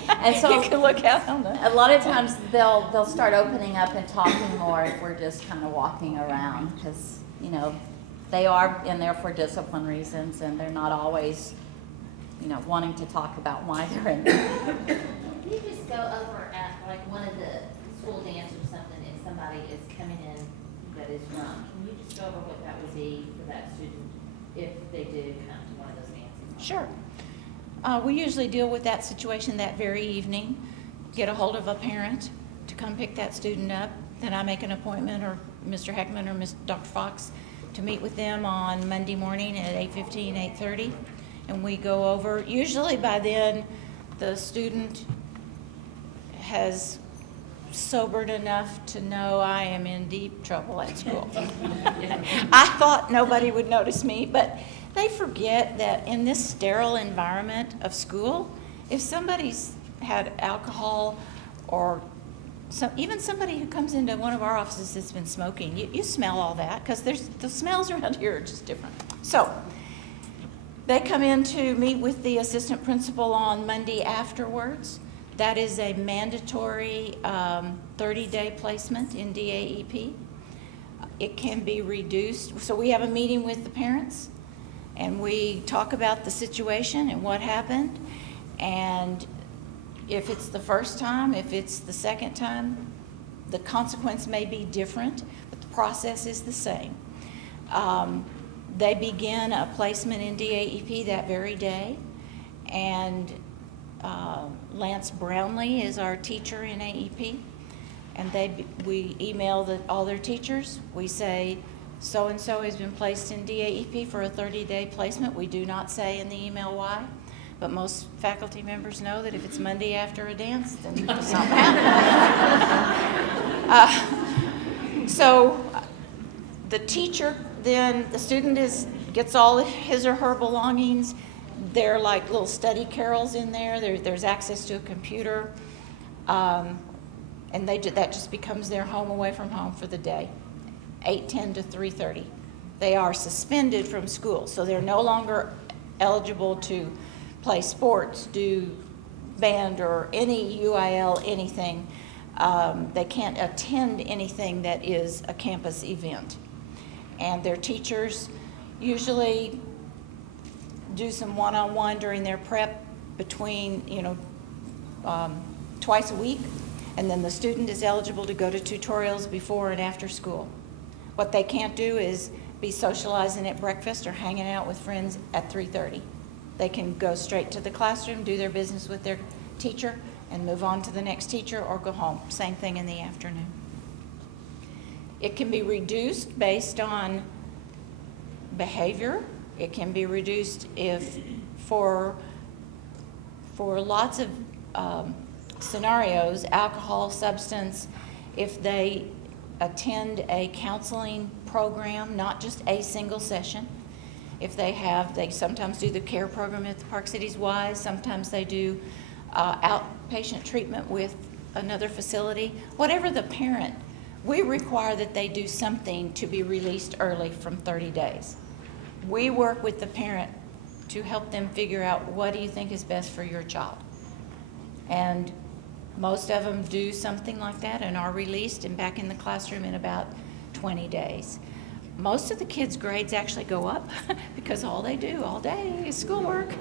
And so you can look out on them. A lot of times they'll start opening up and talking more if we're just kind of walking around, because, you know, they are in there for discipline reasons, and they're not always, you know, wanting to talk about why they're in there. Can you just go over at like one of the school dance or something if somebody is coming in that is drunk? Can you just go over what that would be for that student if they do come to one of those dances? Sure. We usually deal with that situation that very evening, get a hold of a parent to come pick that student up. Then I make an appointment, or Mr. Heckman or Dr. Fox, to meet with them on Monday morning at 8:15, 8:30. And we go over, usually by then the student has sobered enough to know I am in deep trouble at school. I thought nobody would notice me, but they forget that in this sterile environment of school, if somebody's had alcohol or even somebody who comes into one of our offices that's been smoking, you smell all that because the smells around here are just different. So they come in to meet with the assistant principal on Monday afterwards. That is a mandatory 30-day placement in DAEP. It can be reduced. So we have a meeting with the parents, and we talk about the situation and what happened. And if it's the first time, if it's the second time, the consequence may be different, but the process is the same. They begin a placement in DAEP that very day, and Lance Brownlee is our teacher in AEP, and we email all their teachers. We say, so-and-so has been placed in DAEP for a 30-day placement. We do not say in the email why, but most faculty members know that if it's Monday after a dance, then something happened. So the teacher, then the student gets all his or her belongings. They're like little study carrels in there. There's access to a computer, and that just becomes their home away from home for the day, 8:10 to 3:30. They are suspended from school, so they're no longer eligible to play sports, do band or any UIL, anything. They can't attend anything that is a campus event. And their teachers usually do some one-on-one during their prep between, twice a week, and then the student is eligible to go to tutorials before and after school. What they can't do is be socializing at breakfast or hanging out with friends at 3:30. They can go straight to the classroom, do their business with their teacher, and move on to the next teacher or go home. Same thing in the afternoon. It can be reduced based on behavior. It can be reduced if for lots of scenarios, alcohol, substance, if they attend a counseling program, not just a single session. If they sometimes do the care program at the Park Cities Y, sometimes they do outpatient treatment with another facility. Whatever the parent, we require that they do something to be released early from 30 days. We work with the parent to help them figure out what do you think is best for your child. And most of them do something like that and are released and back in the classroom in about 20 days. Most of the kids' grades actually go up because all they do all day is schoolwork.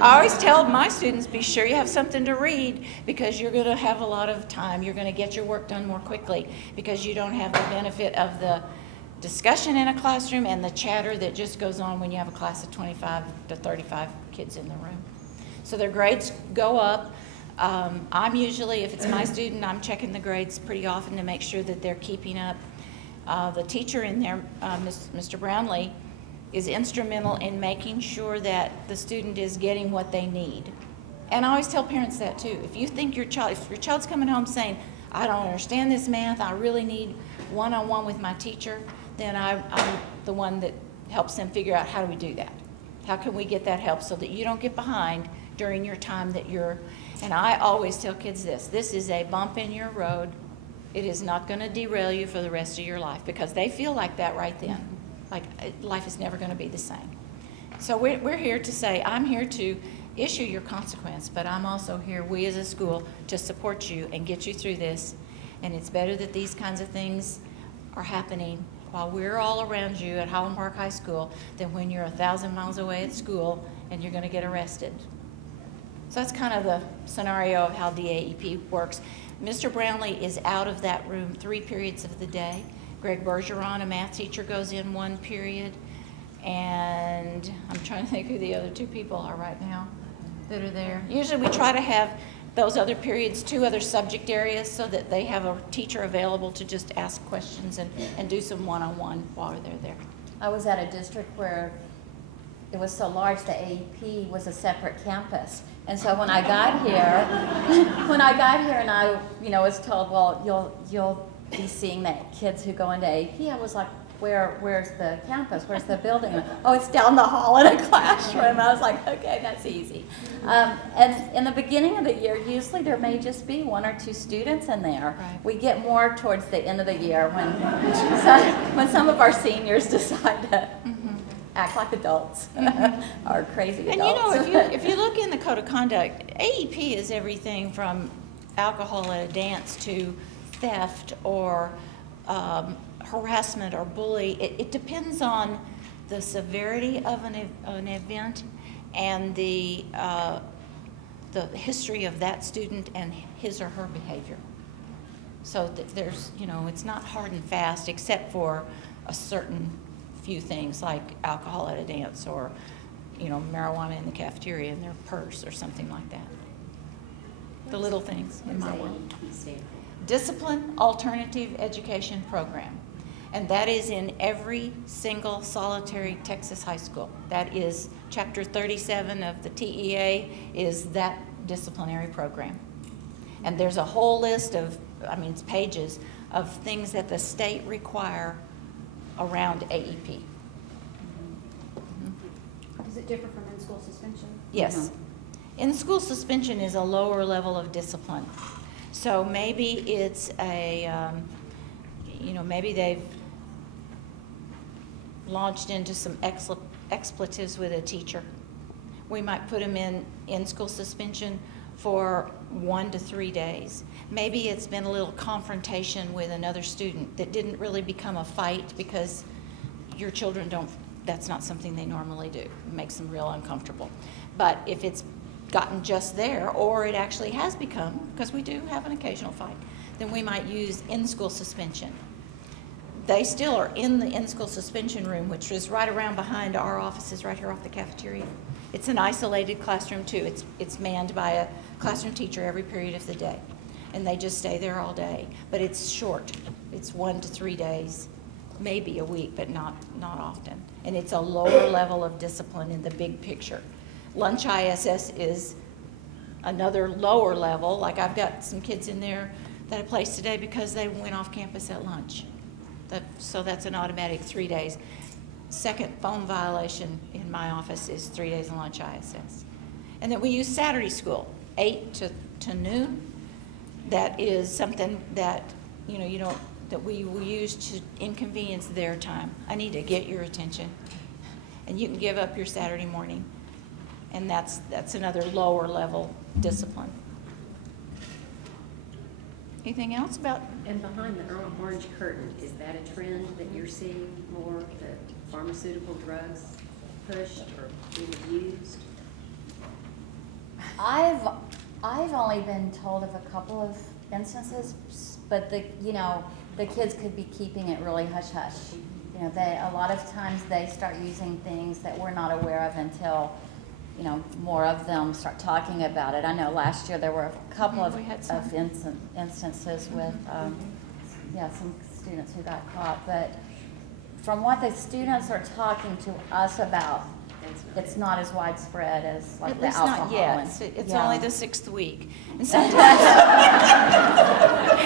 I always tell my students, be sure you have something to read because you're going to have a lot of time. You're going to get your work done more quickly because you don't have the benefit of the discussion in a classroom and the chatter that just goes on when you have a class of 25 to 35 kids in the room. So their grades go up. I'm usually, if it's my student, I'm checking the grades pretty often to make sure that they're keeping up. The teacher in there, Mr. Brownlee, is instrumental in making sure that the student is getting what they need. And I always tell parents that too. If you think if your child's coming home saying, I don't understand this math, I really need one-on-one with my teacher, then I'm the one that helps them figure out how do we do that? How can we get that help so that you don't get behind during your time that and I always tell kids this is a bump in your road. It is not going to derail you for the rest of your life because they feel like that right then. Like life is never going to be the same. So we're here to say, I'm here to issue your consequence, but I'm also here, we as a school, to support you and get you through this. And it's better that these kinds of things are happening while we're all around you at Highland Park High School than when you're 1,000 miles away at school and you're going to get arrested. So that's kind of the scenario of how DAEP works. Mr. Brownlee is out of that room 3 periods of the day. Greg Bergeron, a math teacher, goes in 1 period. And I'm trying to think who the other 2 people are right now that are there. Usually we try to have those other periods, 2 other subject areas so that they have a teacher available to just ask questions and do some one-on-one while they're there. I was at a district where it was so large, the AEP was a separate campus. And so when I got here, and I, was told, well, you'll be seeing that kids who go into AEP, I was like, where's the campus? Where's the building? Oh, it's down the hall in a classroom. I was like, okay, that's easy. And in the beginning of the year, usually there may just be 1 or 2 students in there. Right. We get more towards the end of the year when some of our seniors decide to act like adults, or crazy adults. And if you look in the code of conduct, AEP is everything from alcohol at a dance to theft or harassment or bully. It depends on the severity of an event and the history of that student and his or her behavior. So there's, it's not hard and fast except for a certain few things like alcohol at a dance or, marijuana in the cafeteria in their purse or something like that. The little things in my world. Discipline Alternative Education Program. And that is in every single solitary Texas high school. That is Chapter 37 of the TEA is that disciplinary program. And there's a whole list of, it's pages of things that the state require around AEP. Does it differ from in-school suspension? Yes. In-school suspension is a lower level of discipline. So maybe it's a, maybe they've launched into some expletives with a teacher. We might put them in school suspension for 1 to 3 days. Maybe it's been a little confrontation with another student that didn't really become a fight because your children that's not something they normally do. It makes them real uncomfortable. But if it's gotten just there, or it actually has become, because we do have an occasional fight, then we might use in-school suspension. They still are in the in-school suspension room, which is right around behind our offices right here off the cafeteria. It's an isolated classroom too. It's manned by a classroom teacher every period of the day. And they just stay there all day. But it's short. It's 1 to 3 days, maybe a week, but not often. And it's a lower level of discipline in the big picture. Lunch ISS is another lower level. Like I've got some kids in there that I placed today because they went off campus at lunch. So that's an automatic 3 days. Second phone violation in my office is 3 days in lunch ISS. And then we use Saturday school, 8 to noon. That is something that, that we will use to inconvenience their time. I need to get your attention. And you can give up your Saturday morning. And that's another lower level discipline. Anything else about? And behind the orange curtain, is that a trend that you're seeing more, that pharmaceutical drugs pushed or being used? I've only been told of a couple of instances, but the kids could be keeping it really hush hush. A lot of times they start using things that we're not aware of until more of them start talking about it. I know last year there were a couple of instances with, some students who got caught. But from what the students are talking to us about, it's not as widespread as like the alcohol. Not yet. It's only the 6th week. And sometimes,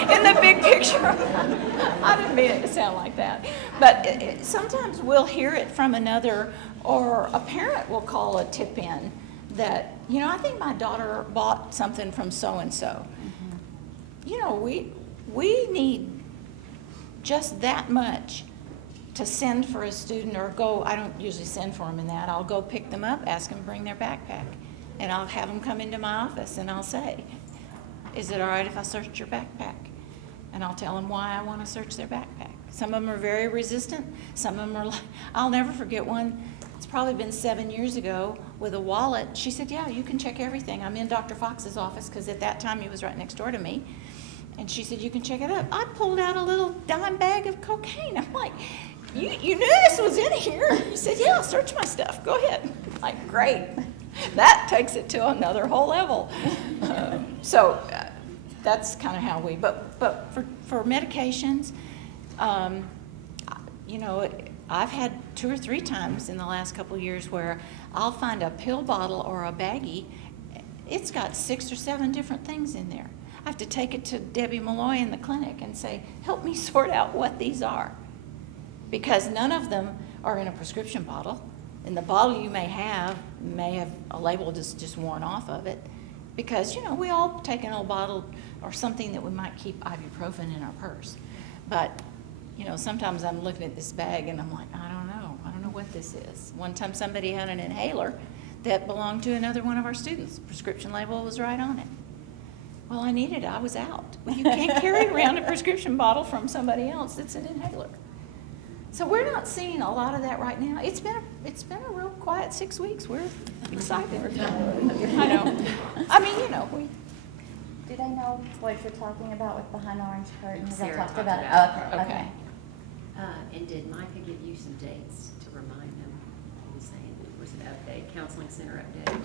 in the big picture, I didn't mean it to sound like that. But sometimes we'll hear it from another, or a parent will call a tip in that, I think my daughter bought something from so-and-so. We need just that much to send for a student or go. I don't usually send for them in that. I'll go pick them up, ask them to bring their backpack, and I'll have them come into my office and I'll say, is it all right if I search your backpack? And I'll tell them why I want to search their backpack. Some of them are very resistant. Some of them are like, I'll never forget one. It's probably been 7 years ago with a wallet. She said, yeah, you can check everything. I'm in Dr. Fox's office because at that time he was right next door to me. And she said, you can check it up. I pulled out a little dime bag of cocaine. I'm like, you knew this was in here. You said, yeah, I'll search my stuff. Go ahead. I'm like, great. That takes it to another whole level. So that's kind of how we, but for medications, I've had 2 or 3 times in the last couple of years where I'll find a pill bottle or a baggie. It's got 6 or 7 different things in there. I have to take it to Debbie Malloy in the clinic and say, help me sort out what these are. Because none of them are in a prescription bottle. And the bottle you may have a label just worn off of it. Because, you know, we all take an old bottle or something that we might keep ibuprofen in our purse. But, you know, sometimes I'm looking at this bag and I'm like, I don't know what this is. One time somebody had an inhaler that belonged to another one of our students. The prescription label was right on it. Well, I needed it. I was out. Well, you can't carry around a prescription bottle from somebody else. It's an inhaler. So we're not seeing a lot of that right now. It's been a real quiet 6 weeks. We're excited. I know. I mean, you know, Do they know what you're talking about with behind orange curtains? Sarah I talked talked about about it. it. Okay. And did Micah give you some dates to remind them? He was saying, was it update, counseling center update?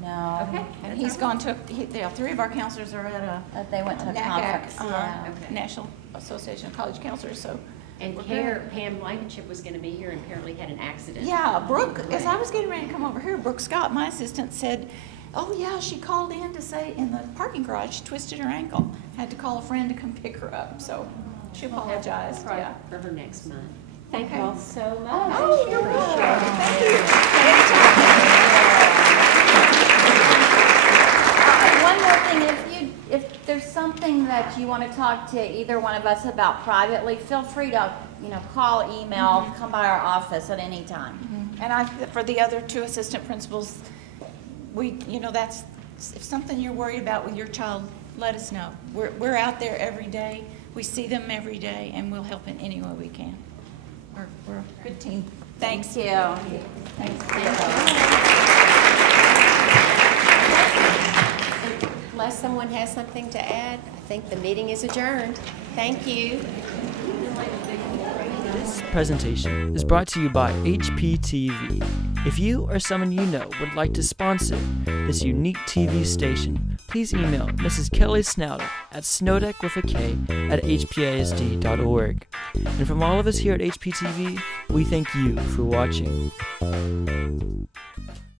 No. Okay. And he's gone to, 3 of our counselors are at a they went to a NACAC, conference. Yeah. Okay. National Association of College Counselors, so. And Pam Blankenship was going to be here and apparently had an accident. Yeah, Brooke, as I was getting ready to come over here, Brooke Scott, my assistant, said, oh yeah, she called in to say in the parking garage she twisted her ankle. Had to call a friend to come pick her up, so she apologized. Yeah. For her next month. Thank you all so much. Oh, you're welcome. Thank you. One more thing, if there's something that you want to talk to either one of us about privately, feel free to, call, email, come by our office at any time. And for the other 2 assistant principals, that's, if something you're worried about with your child, let us know. We're out there every day. We see them every day, and we'll help in any way we can. We're a good team. Thanks. Thank you. Unless someone has something to add, I think the meeting is adjourned. Thank you. This presentation is brought to you by HPTV. If you or someone you know would like to sponsor this unique TV station, please email Mrs. Kelly Snowder at snowdeck@hpasd.org. And from all of us here at HPTV, we thank you for watching.